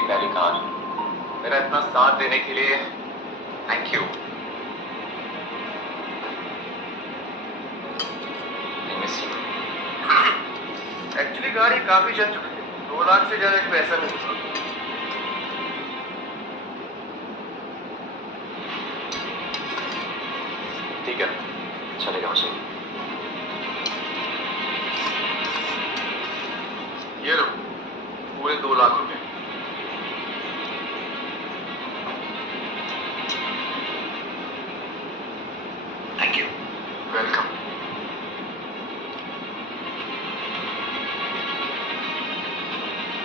मेरी पहली कहानी। मेरा इतना साथ देने के लिए थैंक यू। एक्चुअली गाड़ी काफी चल चुकी है, 2 लाख से ज्यादा का पैसा नहीं हुआ। ठीक है, चलेगा मुझे। ये लो पूरे 2 लाख रुपए। Thank you. वेलकम।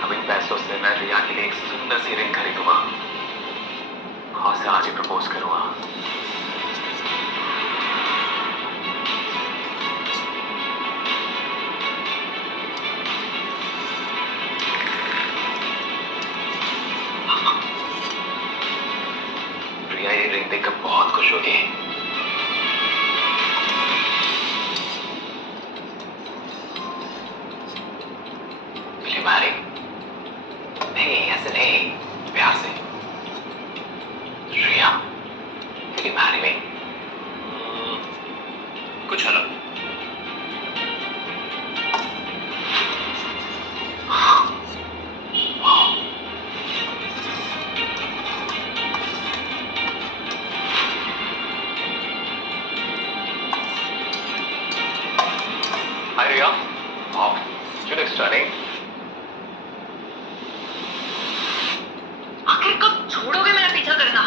अब इन पैसों से मैं रिया के लिए एक सुंदर सी रिंग खरीदूंगा और उसे आज ही प्रपोज करूंगा। रिया ये रिंग देखकर बहुत खुश होगी। Will you marry? नहीं, ऐसे नहीं, प्यार से। रिया, will you marry me? कुछ अलग। Hi Riya. Wow, you look stunning. आखिर कब छोड़ोगे मेरा पीछा करना?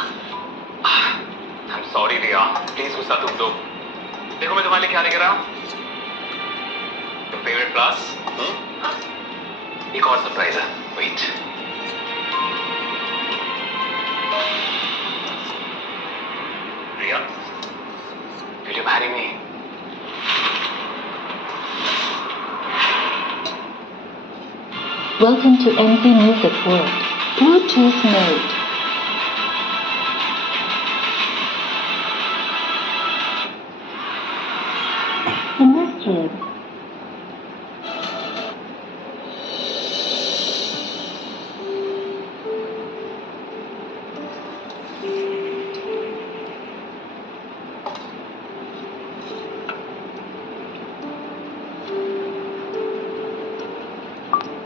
I'm sorry Riya. Please गुस्सा तुम दो। देखो मैं तुम्हारे लिए क्या लेकर आया हूँ। Your favorite class? एक और सरप्राइज है। Wait. Riya, will you marry me? Welcome to MP Music World. Bluetooth mode. Connected.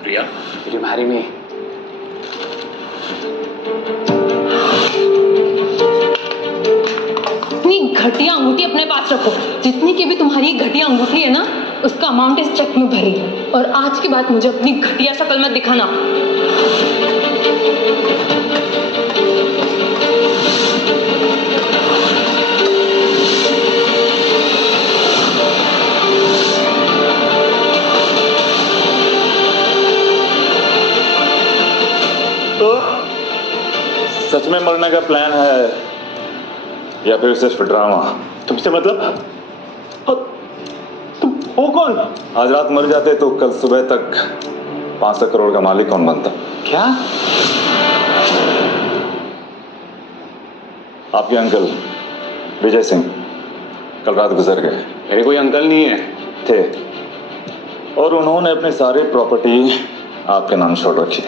Riya, will you marry me? इतनी घटिया अंगूठी अपने पास रखो। जितनी की भी तुम्हारी घटिया अंगूठी है ना, उसका अमाउंट इस चेक में भरी। और आज के बाद मुझे अपनी घटिया शक्ल मत दिखाना। तो सच में मरने का प्लान है या फिर सिर्फ ड्रामा? तुमसे मतलब? तुम हो कौन? आज रात मर जाते तो कल सुबह तक 500 करोड़ का मालिक कौन बनता? क्या? आपके अंकल विजय सिंह कल रात गुजर गए। मेरे कोई अंकल नहीं है। थे, और उन्होंने अपनी सारी प्रॉपर्टी आपके नाम छोड़ रखी।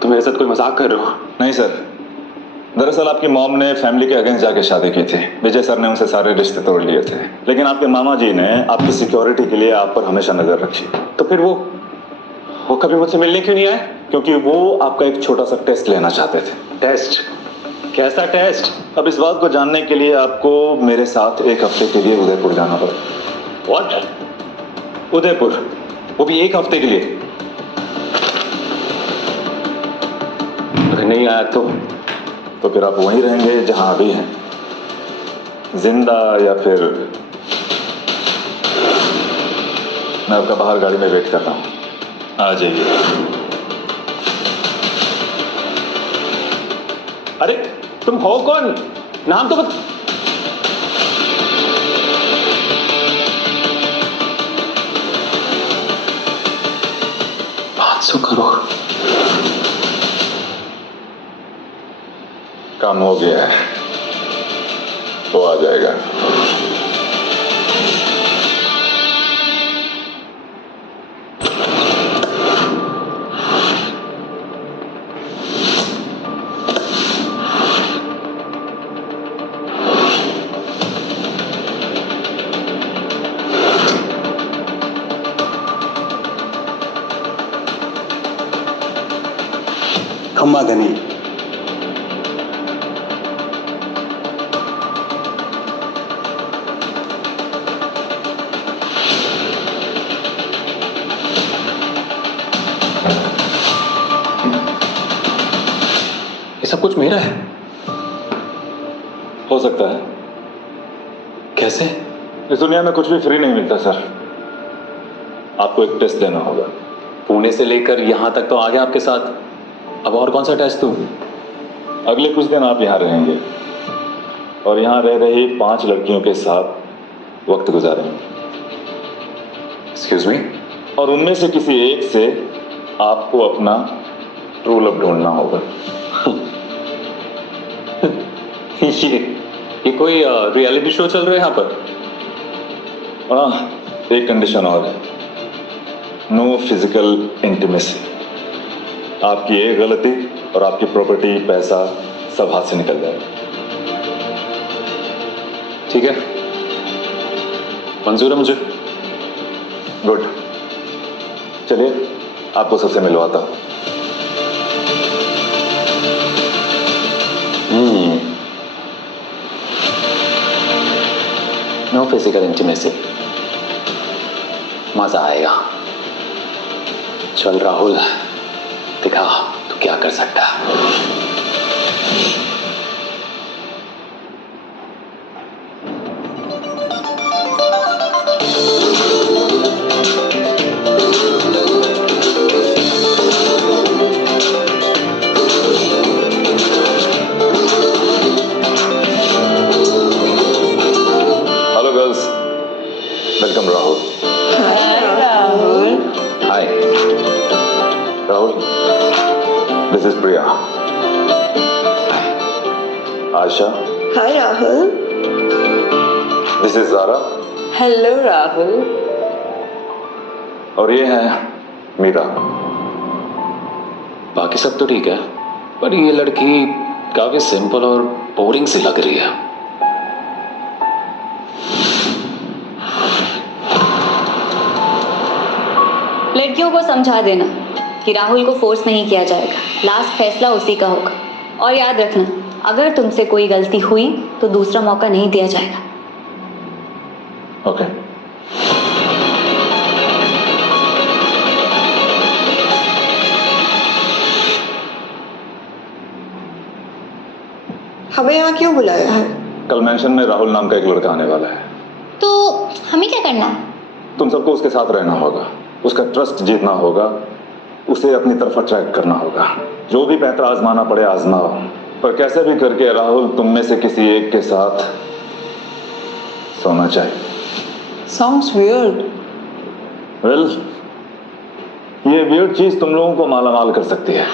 तुम मेरे साथ कोई मजाक कर रहे हो? नहीं सर, दरअसल आपकी मॉम ने फैमिली के अगेंस्ट जाके शादी की थी। विजय सर ने उनसे सारे रिश्ते तोड़ लिए थे, लेकिन आपके मामा जी ने आपकी सिक्योरिटी के लिए आप पर हमेशा नजर रखी। तो फिर वो कभी मुझसे मिलने क्यों नहीं आए? क्योंकि वो आपका एक छोटा सा टेस्ट लेना चाहते थे। टेस्ट? कैसा टेस्ट? अब इस बात को जानने के लिए आपको मेरे साथ 1 हफ्ते के लिए उदयपुर जाना पड़ेगा। व्हाट? उदयपुर? वो भी 1 हफ्ते के लिए? अगर नहीं आया तो फिर आप वहीं रहेंगे जहां अभी हैं, जिंदा या फिर मैं आपका बाहर गाड़ी में वेट करता हूं। आ जाइए। अरे तुम हो कौन? नाम तो बता। 500 करोड़। काम हो गया है। वो आ जाएगा। खम्मा धनी। ये सब कुछ मेरा है। हो सकता है। कैसे? इस दुनिया में कुछ भी फ्री नहीं मिलता सर। आपको एक टेस्ट देना होगा। पुणे से लेकर यहां तक तो आ गया आपके साथ, अब और कौन सा टेस्ट दूं? अगले कुछ दिन आप यहाँ रहेंगे और यहाँ रह रही 5 लड़कियों के साथ वक्त गुजारेंगे। Excuse me? और उनमें से किसी एक से आपको अपना ट्रू लव ढूंढना होगा। ये कोई रियलिटी शो चल रहा है यहाँ पर? हाँ, एक कंडीशन और है। No physical intimacy. आपकी एक गलती और आपकी प्रॉपर्टी, पैसा सब हाथ से निकल जाएगा। ठीक है, मंजूर है मुझे। गुड, चलिए आपको सबसे मिलवाता हूँ। नो फिजिकल इंटीमेसी, मजा आएगा। चल राहुल, दिखा तू क्या कर सकता है। Hello girls, welcome Rahul. Hi Rahul, this is Priya. Asha. Hi Rahul. This is Zara. Hello Rahul. और ये है मीरा। बाकी सब तो ठीक है, पर ये लड़की काफी सिंपल और बोरिंग सी लग रही है। लड़कियों को समझा देना कि राहुल को फोर्स नहीं किया जाएगा, लास्ट फैसला उसी का होगा। और याद रखना, अगर तुमसे कोई गलती हुई तो दूसरा मौका नहीं दिया जाएगा। ओके। हमें यहाँ क्यों बुलाया है? कल मेंशन में राहुल नाम का एक लड़का आने वाला है। तो हमें क्या करना है? तुम सबको उसके साथ रहना होगा, उसका ट्रस्ट जीतना होगा, उसे अपनी तरफ अट्रैक्ट करना होगा। जो भी पैंतरा आजमाना पड़े आजमाओ, पर कैसे भी करके राहुल तुम में से किसी एक के साथ सोना चाहिए। Sounds weird. वेल, ये वियर्ड चीज तुम लोगों को मालामाल कर सकती है।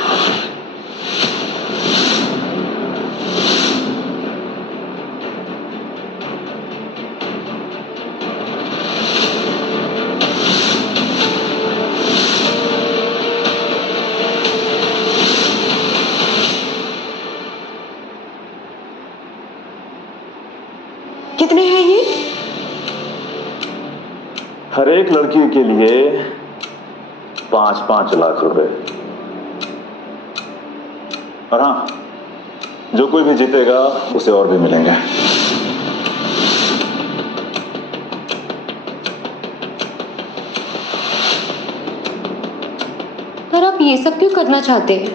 कितने हैं ये? हर एक लड़की के लिए 5-5 लाख रुपए। और हाँ, जो कोई भी जीतेगा उसे और भी मिलेंगे। पर आप ये सब क्यों करना चाहते हैं?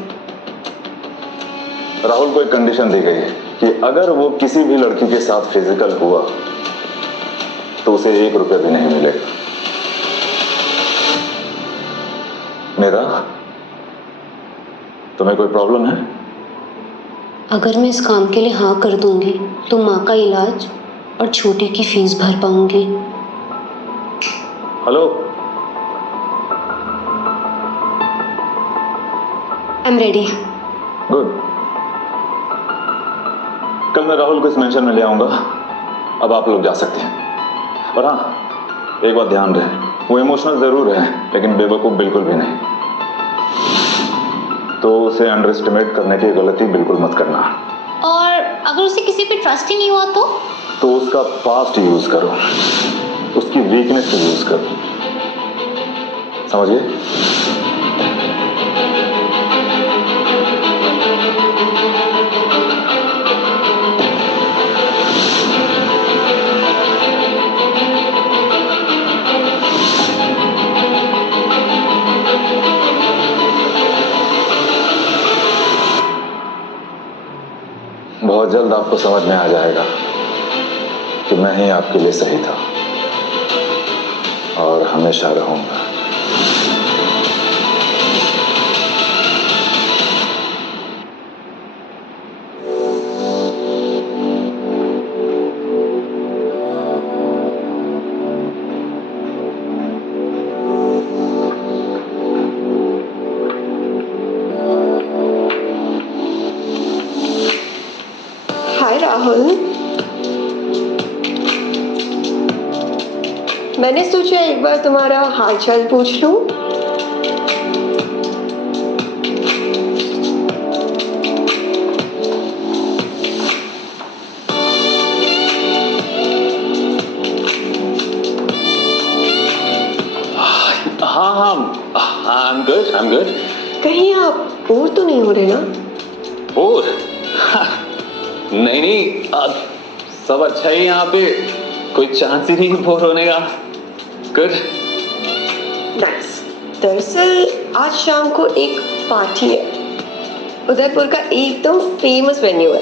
राहुल को एक कंडीशन दी गई कि अगर वो किसी भी लड़की के साथ फिजिकल हुआ तो उसे 1 रुपया भी नहीं मिलेगा। मेरा, तुम्हें कोई प्रॉब्लम है? अगर मैं इस काम के लिए हाँ कर दूंगी तो माँ का इलाज और छोटी की फीस भर पाऊंगी। Hello, I am ready. Good. कल मैं राहुल को इस मेंशन में ले आऊंगा अब आप लोग जा सकते हैं। और हाँ, एक बात ध्यान रहे, वो इमोशनल जरूर है लेकिन बेवकूफ बिल्कुल भी नहीं, तो उसे अंडर एस्टिमेट करने की गलती बिल्कुल मत करना। और अगर उसे किसी पे ट्रस्ट ही नहीं हुआ तो उसका पास्ट यूज करो, उसकी वीकनेस को यूज करो, समझ गए? बहुत जल्द आपको समझ में आ जाएगा कि मैं ही आपके लिए सही था और हमेशा रहूंगा। हाय राहुल, मैंने सोचा एक बार तुम्हारा हालचाल पूछ लूं। हाँ हाँ, आई एम गुड। कहीं आप बोर तो नहीं हो रहे ना? बोर? नहीं, सब अच्छा ही यहाँ पे, कोई चांस ही नहीं बोर होने का। गुड। नाइस। दरअसल आज शाम को एक पार्टी है, उदयपुर का एकदम फेमस वेन्यू है।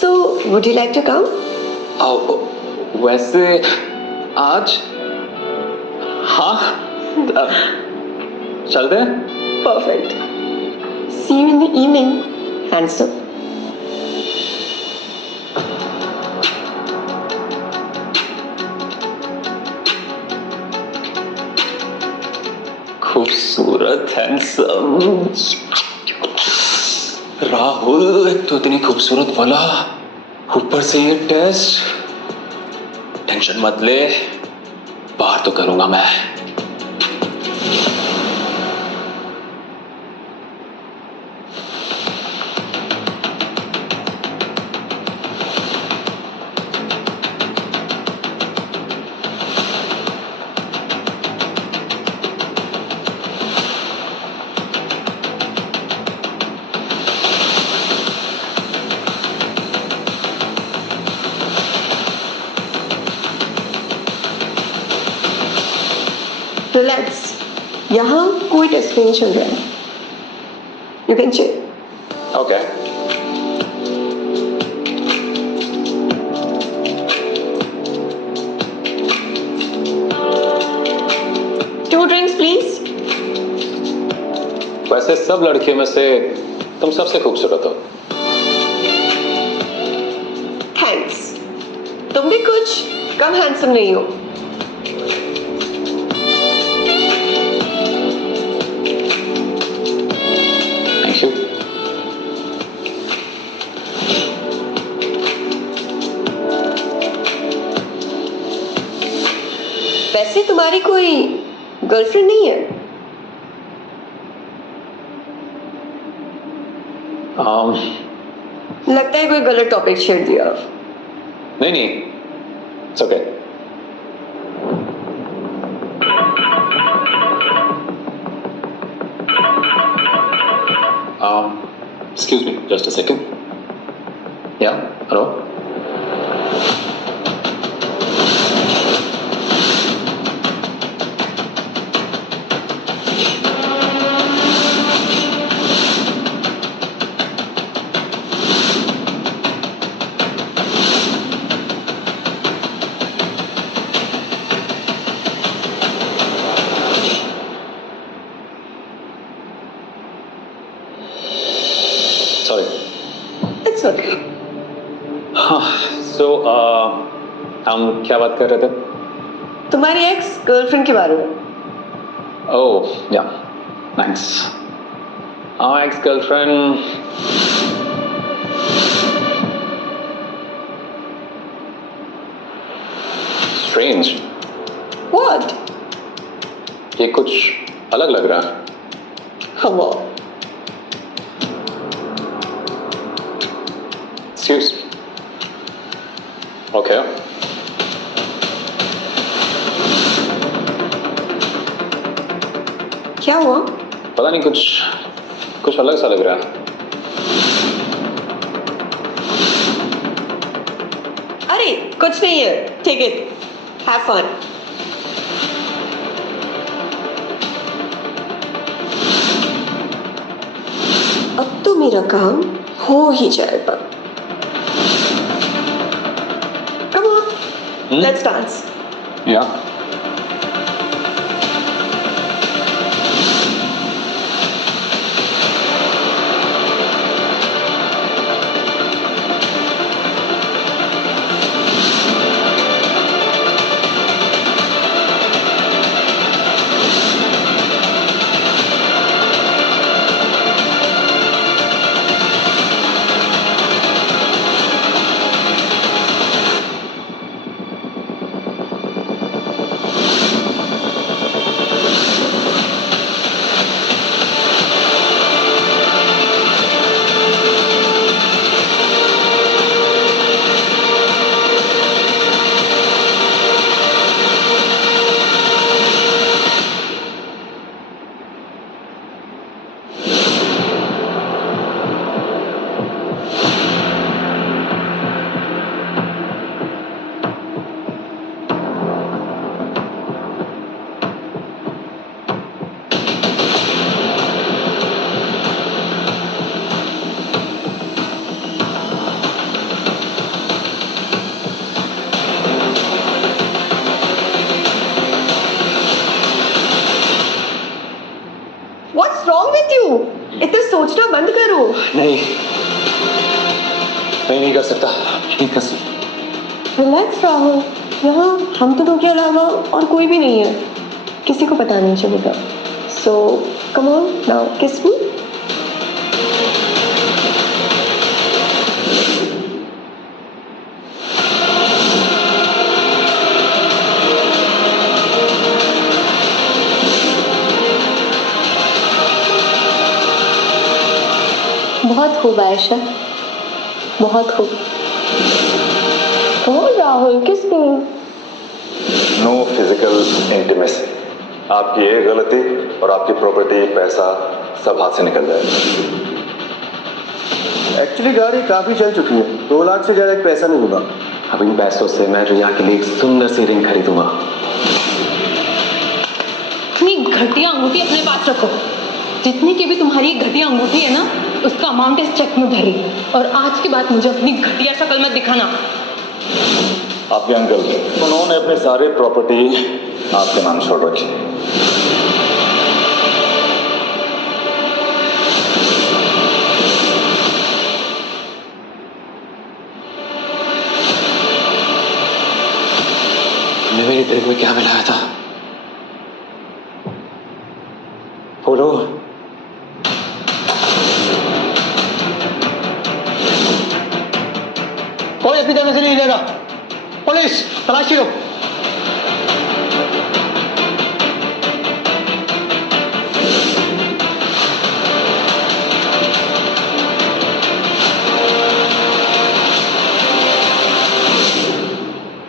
So would you like to come? वैसे आज हाँ, चलते हैं। Perfect. See you in the evening, handsome. खूबसूरत हैंडसम राहुल, एक तो इतनी खूबसूरत वाला, ऊपर से ये टेस्ट। टेंशन मत ले, बाहर तो करूंगा मैं। रिलैक्स, यहाँ कोई टेस्ट नहीं चल रहा है। You can chill. Okay. Two drinks please. वैसे सब लड़कियों में से तुम सबसे खूबसूरत हो। थैंक्स। तुम भी कुछ कम हैंडसम नहीं हो। Thank you. वैसे तुम्हारी कोई गर्लफ्रेंड नहीं है? लगता है कोई गलत टॉपिक छेड़ दिया। नहीं, it's okay. Excuse me, just a second. Yeah, hello? Sorry. It's okay. So, हम क्या बात कर रहे थे? तुम्हारी एक्स गर्लफ्रेंड के बारे में। Oh, yeah, thanks. Our ex-girlfriend strange, What? ये कुछ अलग लग रहा है. Come on. Excuse. Okay. क्या हुआ? पता नहीं, कुछ अलग सा लग रहा है. अरे कुछ नहीं है. Take it. Have fun. अब तो मेरा काम हो ही जाएगा. Come on. Let's dance. या What's wrong with you? इतना सोचना बंद करो. नहीं, मैं नहीं कर सकता. नहीं कर सकता. रिलैक्स राहुल. यहाँ हम दोनों के अलावा और कोई भी नहीं है. किसी को पता नहीं चलेगा. So come on now, kiss me. बहुत खूब आयशा, बहुत खूब. कौन राहुल? किस पे? No physical intimacy. आपकी एक गलती और आपकी प्रॉपर्टी, पैसा सब हाथ से निकल जाएगा. एक्चुअली गाड़ी काफी चल चुकी है. 2 लाख से ज्यादा पैसा नहीं होगा. अब इन पैसों से मैं रिया के लिए एक सुंदर सी रिंग खरीदूंगा. इतनी घटिया अंगूठी अपने पास रखो. जितनी की भी तुम्हारी घटिया अंगूठी है ना, उसका अमाउंट इस चेक में भरी. और आज के बाद मुझे अपनी घटिया शक्ल मत दिखाना. आपके अंकल, उन्होंने अपनी सारी प्रॉपर्टी आपके नाम छोड़ रखी. तुमने मेरी ड्रिंक में क्या मिलाया था? बोलो. कोई अपनी जगह से नहीं लेगा. पुलिस तलाशी लो.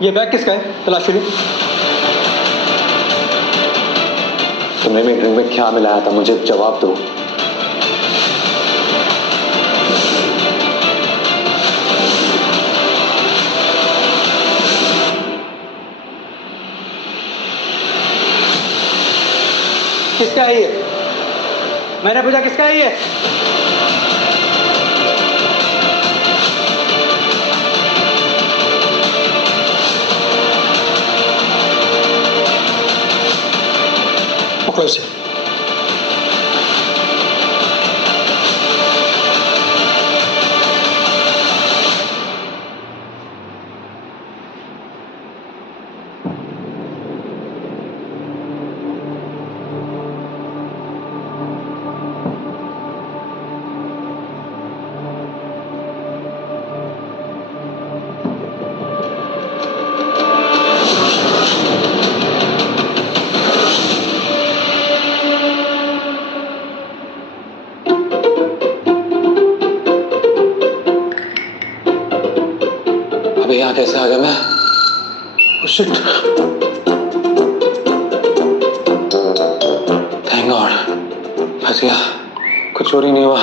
ये बैग किसका है? तलाशी लो. तुमने मेरी ड्रिंक में क्या मिलाया था? मुझे जवाब दो. किसका है ये? मैंने पूछा किसका है ये? पकड़ो इसे. यहाँ कैसे आ गया मैं? शिट, थैंक गॉड, फंस गया। कुछ चोरी नहीं हुआ,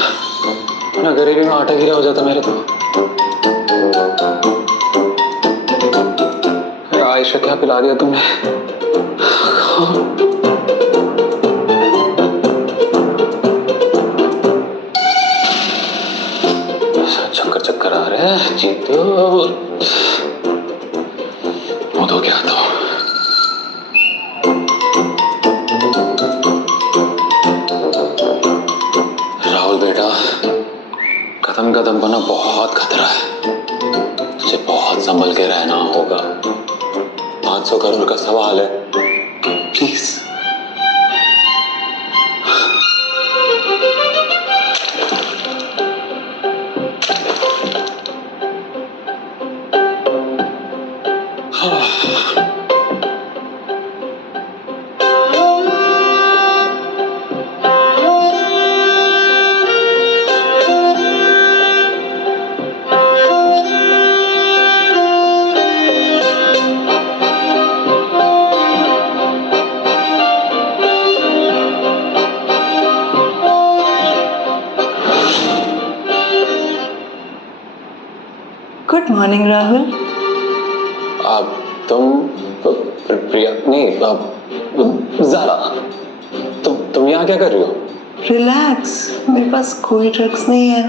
ना गरीबी में आटा गिरा हो जाता मेरे तो। आयशा क्या पिला दिया तुमने? चक्कर चक्कर आ रहे हैं जीतो। वो तो क्या था? राहुल बेटा, कदम कदम पर ना बहुत खतरा है, तुझे बहुत संभल के रहना होगा। 500 करोड़ का सवाल है, प्लीज। Good morning Rahul. अब प्रिया नहीं, अब ज़ारा, तुम यहाँ क्या कर रही हो? रिलैक्स, मेरे पास कोई ड्रग्स नहीं है।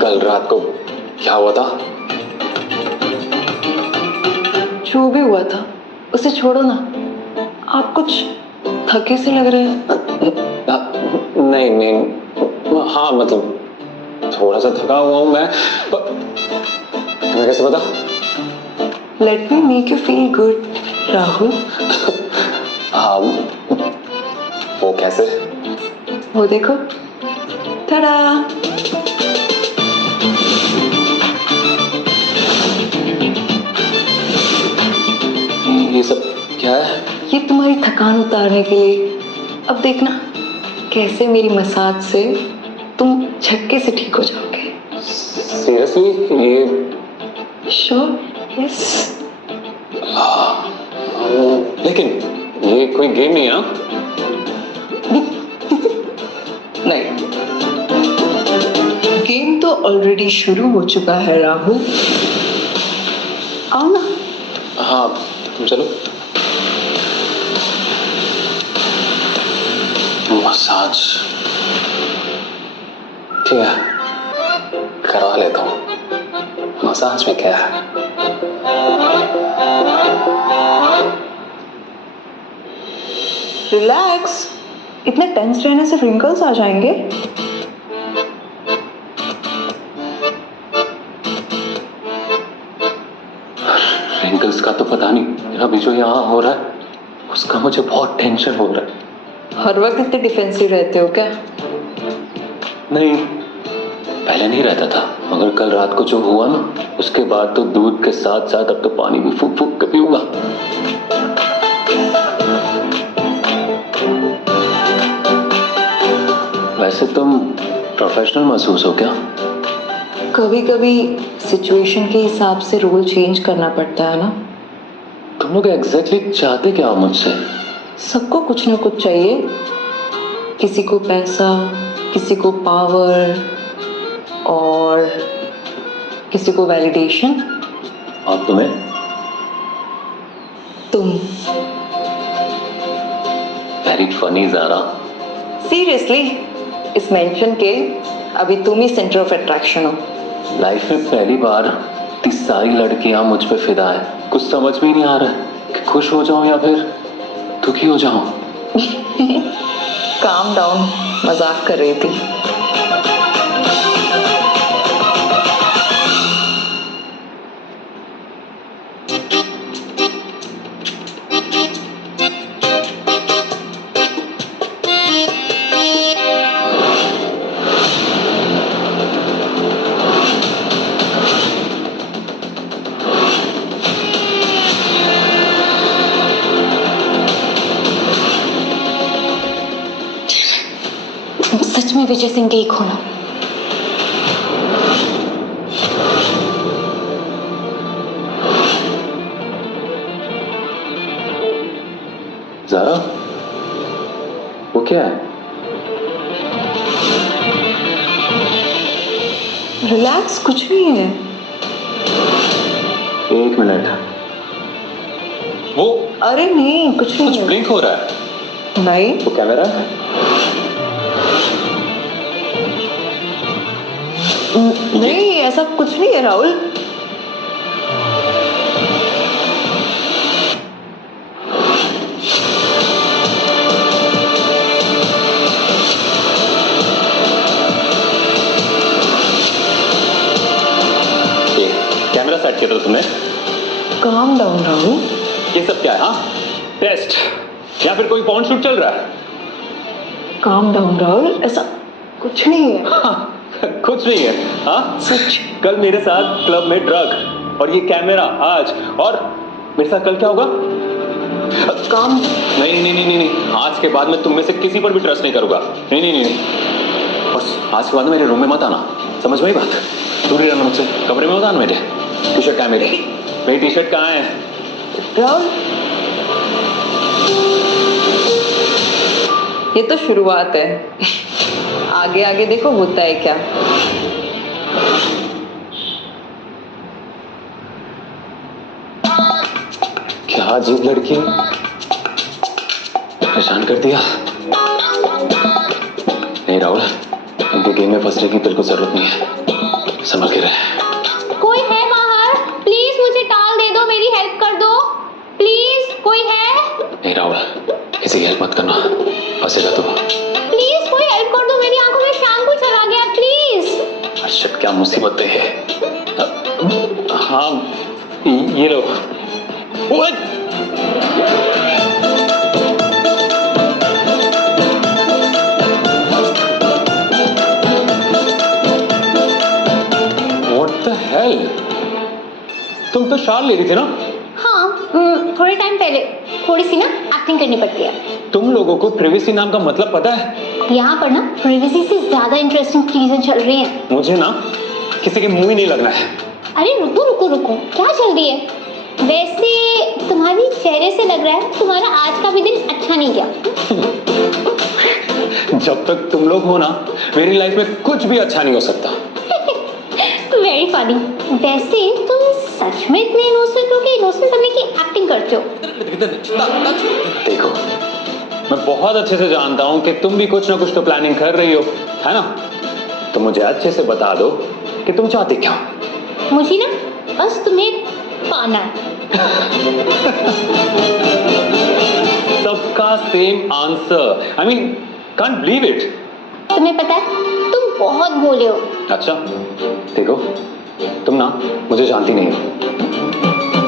कल रात को क्या हुआ था? जो भी हुआ था उसे छोड़ो ना, आप कुछ थके से लग रहे हैं। नहीं नहीं, हाँ मतलब थोड़ा सा थका हुआ हूँ मैं, तुम्हें कैसे पता? Let me make you feel good Rahul. हाँ, वो कैसे? वो देखो, टडा। ये सब क्या है? ये तुम्हारी थकान उतारने के लिए। अब देखना कैसे मेरी मसाज से तुम झटके से ठीक हो जाओगे। सीरियसली? ये श्योर? यस। लेकिन ये कोई गेम नहीं है ना? नहीं, गेम तो ऑलरेडी शुरू हो चुका है राहुल। आओ ना। हाँ, तुम चलो। मसाज ठीक है, करवा लेता हूँ। मसाज में क्या है? रिलैक्स, इतने टेंस रहने से रिंकल्स आ जाएंगे। रिंकल्स का तो पता नहीं, अभी जो यहाँ हो रहा है उसका मुझे बहुत टेंशन हो रहा है। हर वक्त इतने डिफेंसिव रहते हो क्या? नहीं, पहले नहीं रहता था, मगर कल रात को जो हुआ ना, उसके बाद तो दूध के साथ साथ अब तो पानी भी फूक फूक के पीऊंगा। वैसे तुम प्रोफेशनल महसूस हो क्या? कभी कभी सिचुएशन के हिसाब से रोल चेंज करना पड़ता है ना। तुम लोग एग्जैक्टली चाहते क्या हो मुझसे? सबको कुछ ना कुछ चाहिए, किसी को पैसा, किसी को पावर और किसी को वैलिडेशन। और तुम्हें? तुम। Very funny Zara. सीरियसली, इस मेंशन के अभी तुम ही सेंटर ऑफ अट्रैक्शन हो। लाइफ में पहली बार इतनी सारी लड़कियां मुझ पे फिदा है। कुछ समझ में नहीं आ रहा है कि खुश हो जाऊं या फिर दुखी हो जाऊं। काम डाउन, मजाक कर रही थी। सच में विजय सिंह के एक होना। ज़ारा, वो क्या है? रिलैक्स, कुछ नहीं है। एक मिनट, वो अरे नहीं, कुछ कुछ नहीं है। ब्लिंक हो रहा है। नहीं वो कैमरा है? नहीं, ऐसा कुछ नहीं है राहुल। ये कैमरा सेट किया था तुमने? Calm down Rahul. ये सब क्या है? हाँ, टेस्ट या फिर कोई पॉर्न शूट चल रहा है? काम डाउन राहुल, ऐसा कुछ नहीं है। कुछ नहीं है। हाँ, सच। कल मेरे साथ क्लब में ड्रग और ये कैमरा आज, और मेरे साथ कल क्या होगा? काम नहीं नहीं नहीं नहीं नहीं, आज के बाद मैं तुम में से किसी पर भी ट्रस्ट नहीं करूंगा। नहीं नहीं नहीं नहीं, बस आज के बाद मेरे रूम में मत आना, समझ में आई बात? दूर ही रहना मुझसे, कमरे में मत आना मेरे। टी शर्ट कहाँ है मेरी? मेरी टी शर्ट कहाँ है? राहुल, ये तो शुरुआत है, आगे आगे देखो होता है क्या। क्या अजीब लड़की है, परेशान कर दिया। नहीं राहुल, इनके गेम में फंसने की बिल्कुल जरूरत नहीं है, संभल के रहे। कोई है बाहर? प्लीज मुझे टाल दे दो, मेरी हेल्प कर दो प्लीज। कोई है? नहीं राहुल, किसी की हेल्प मत करना, फंसेगा तो। प्लीज कोई हेल्प कर दो, मेरी आंखों में शैम्पू चला गया प्लीज। अर्शद, क्या मुसीबत है ये। हाँ, ये लो। ओए! What the hell? तुम तो शाल ले रही थी ना? हाँ, थोड़े टाइम पहले थोड़ी सी ना एक्टिंग करनी पड़ती है। तुम लोगों को प्रिवेसी नाम का मतलब पता है? यहाँ पर ना प्राइवेसी से ज्यादा इंटरेस्टिंग चीजें चल रही हैं। मुझे ना किसी के मुंह ही नहीं लगना है। अरे रुको रुको रुको, क्या चल रही है? वैसे तुम्हारी चेहरे से लग रहा है तुम्हारा आज का भी दिन अच्छा नहीं गया। जब तक तुम लोग हो ना, मेरी लाइफ में कुछ भी अच्छा नहीं हो सकता। Very funny. वैसे तुम सच में इतने इनोसेंट हो कि इनोसेंट बनने की एक्टिंग करते हो? देखो, मैं बहुत अच्छे से जानता हूँ कि तुम भी कुछ ना कुछ तो प्लानिंग कर रही हो, है ना? तो मुझे अच्छे से बता दो कि तुम चाहते क्या हो? मुझे ना बस तुम्हें पाना है। सबका same answer. I mean, can't believe it. तुम्हें पता है तुम बहुत भोले हो। अच्छा, देखो, तुम ना मुझे जानती नहीं हो।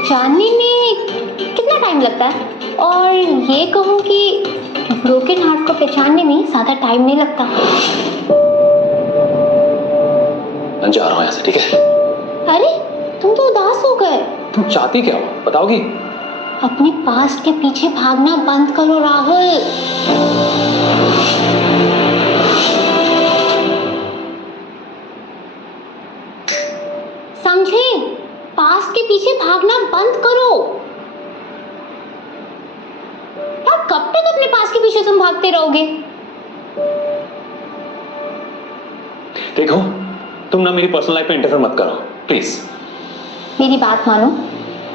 जानने में कितना टाइम लगता है? और ये कहूँ कि ब्रोकन हार्ट को पहचानने में ज्यादा टाइम नहीं लगता। मैं जा रहा हूँ यहाँ से, ठीक है? अरे तुम तो उदास हो गए। तुम चाहती क्या हो, बताओगी? अपने पास्ट के पीछे भागना बंद करो राहुल। समझे? पास्ट के पीछे भागना बंद करो। यार कब तक अपने पास्ट के पीछे तुम भागते रहोगे? देखो, तुम ना मेरी पर्सनल लाइफ में इंटरफेयर मत करो, प्लीज। मेरी बात मानो,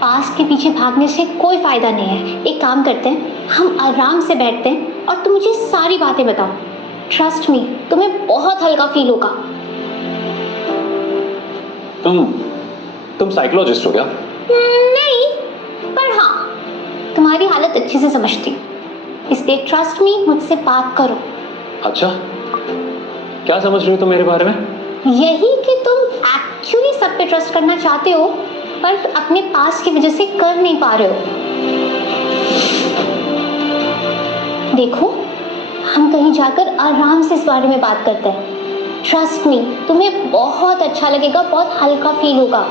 पास्ट के पीछे भागने से कोई फायदा नहीं है। एक काम करते हैं, हम आराम से बैठते हैं और तुम मुझे सारी बातें बताओ। ट्रस्ट मी, तुम्हें बहुत हल्का फील होगा। तुम साइकोलॉजिस्ट हो क्या? नहीं, पर हाँ, तुम्हारी हालत अच्छे से समझती हूँ, इसलिए ट्रस्ट मी, मुझसे बात करो। अच्छा, क्या समझ रही हो तुम मेरे बारे में? यही कि तुम एक्चुअली सब पे ट्रस्ट करना चाहते हो, पर अपने पास की वजह से कर नहीं पा रहे हो। देखो, हम कहीं जाकर आराम से इस बारे में बात करते हैं। ट्रस्ट मी, तुम्हें बहुत अच्छा लगेगा, बहुत हल्का फील होगा।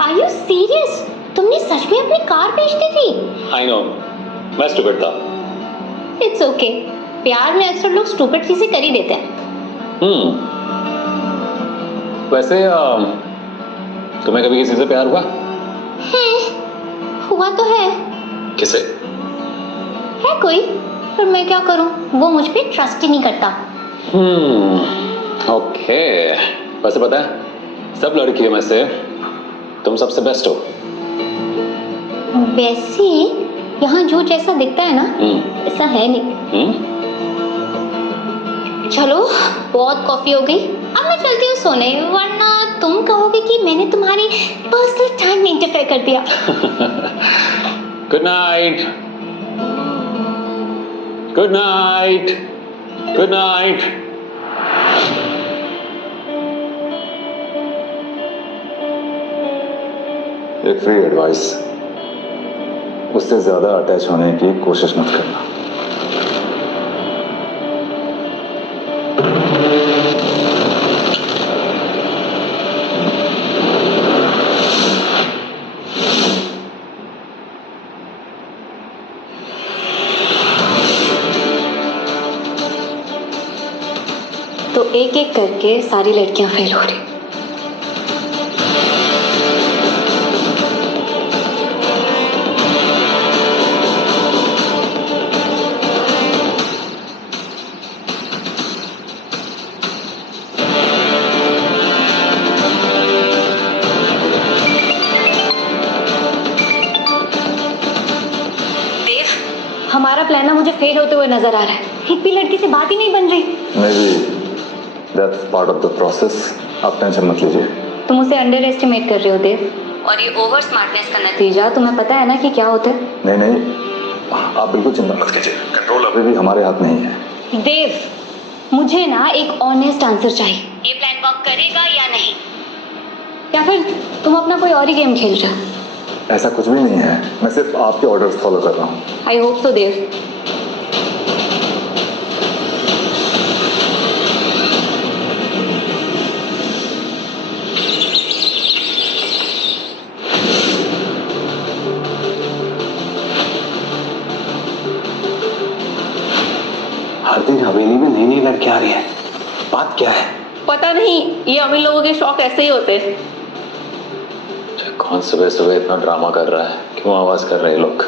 Are you serious? तुमने सच में अपनी कार बेच दी थी? I know, मैं स्टूपिड था। It's okay. प्यार में अक्सर लोग स्टूपिड चीजें कर ही देते हैं। वैसे तुम्हें कभी किसी से प्यार हुआ? हुआ तो है किसे? कोई, पर मैं क्या करूं, वो मुझ पे ट्रस्ट ही नहीं करता। ओके। वैसे पता है, सब लड़कियों में से तुम सबसे बेस्ट हो। वैसे यहाँ जो जैसा दिखता है ना, ऐसा है नहीं। चलो, बहुत कॉफी हो गई, अब मैं चलती हूँ सोने, वरना तुम कहोगे कि मैंने तुम्हारी पर्सनल टाइम में इंटरफेयर कर दिया। Good night. Good night. Good night. एक फ्री एडवाइस, उससे ज्यादा अटैच होने की कोशिश मत करना। तो एक एक करके सारी लड़कियां फेल हो रही। देव, हमारा प्लान ना मुझे फेल होते हुए नजर आ रहा है। एक भी लड़की से बात ही नहीं बन रही। Maybe that's part of the process. आप टेंशन मत लीजिए। तुम उसे अंडर एस्टिमेट कर रहे हो देव, और ये ओवर स्मार्टनेस का नतीजा तुम्हें पता है ना कि क्या होता है। नहीं नहीं, आप बिल्कुल चिंता मत कीजिए, कंट्रोल अभी भी हमारे हाथ में ही है। देव, मुझे ना एक ऑनेस्ट आंसर चाहिए। ये प्लान वर्क करेगा या नहीं, या फिर तुम अपना कोई और ही गेम खेल रहे हो। ऐसा कुछ भी नहीं है, मैं सिर्फ आपके ऑर्डर्स फॉलो कर रहा हूँ। आई होप सो देव। हर दिन हवेली में नई नई लड़कियां आ रही है, बात क्या है? पता नहीं, ये अमीर लोगों के शौक ऐसे ही होते हैं। कौन सुबह सुबह इतना ड्रामा कर रहा है? क्यों आवाज कर रहे हैं लोग?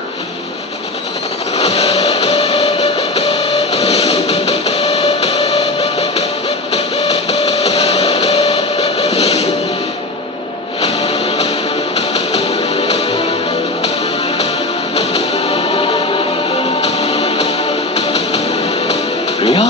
प्रिया,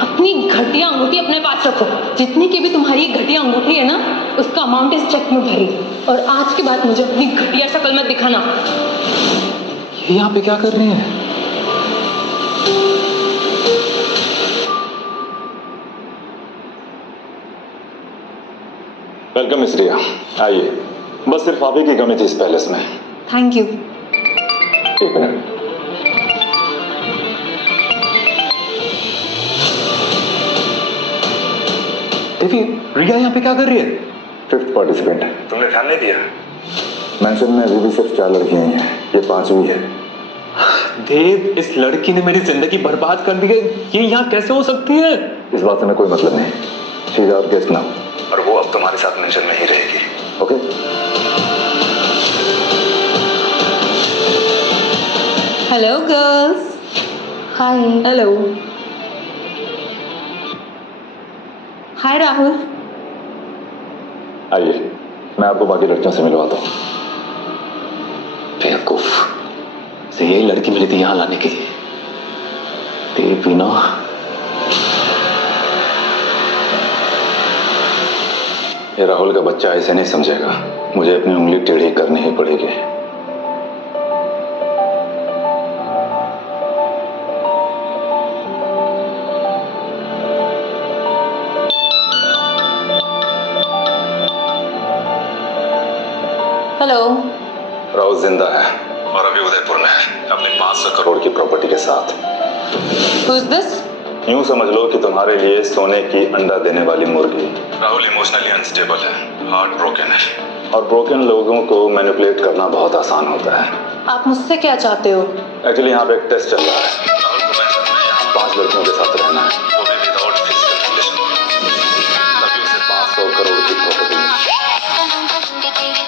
अपनी घटिया अंगूठी अपने पास रखो। जितनी की भी तुम्हारी घटिया अंगूठी है ना, उसका अमाउंट इस चेक में भरी, और आज के बाद मुझे अपनी घटिया शक्ल में दिखाना। ये यहाँ पे क्या कर रही है? वेलकम मिस रिया, आइए। बस सिर्फ आप ही की कमी थी इस पैलेस में। Thank you. एक मिनट। देखिए, रिया यहाँ पे क्या कर रही है? फिफ्थ पार्टिसिपेंट, तुमने ध्यान नहीं दिया? मेंशन में अभी भी सिर्फ 4 लड़कियां ही हैं, ये 5वीं है। देव, इस लड़की ने मेरी जिंदगी बर्बाद कर दी है। ये यहाँ कैसे हो सकती है? इस बात से मैं कोई मतलब नहीं। She is our guest now, और वो अब तुम्हारे साथ मेंशन में ही रहेगी। Okay? Hello girls. Hi. Hello. Hi Rahul. आइए, मैं आपको बाकी लड़कियों से मिलवाता हूँ। बेवकूफ, से यही लड़की मिली थी यहाँ लाने के लिए। तेरे बिना ये राहुल का बच्चा ऐसे नहीं समझेगा, मुझे अपनी उंगली टेढ़ी करनी ही पड़ेगी। हेलो। राहुल जिंदा है और अभी उदयपुर में है, अपने 500 करोड़ की प्रॉपर्टी के साथ। Who is this? यूं समझ लो कि तुम्हारे लिए सोने की अंडा देने वाली मुर्गी। राहुल इमोशनली अनस्टेबल है, हार्ट ब्रोकन है, और ब्रोकन लोगों को मैनिपुलेट करना बहुत आसान होता है। आप मुझसे क्या चाहते हो? एक्चुअली यहाँ पे एक टेस्ट चल रहा है। राहुल को मेंशन में यहाँ 5 लड़कियों के साथ रहना है। वो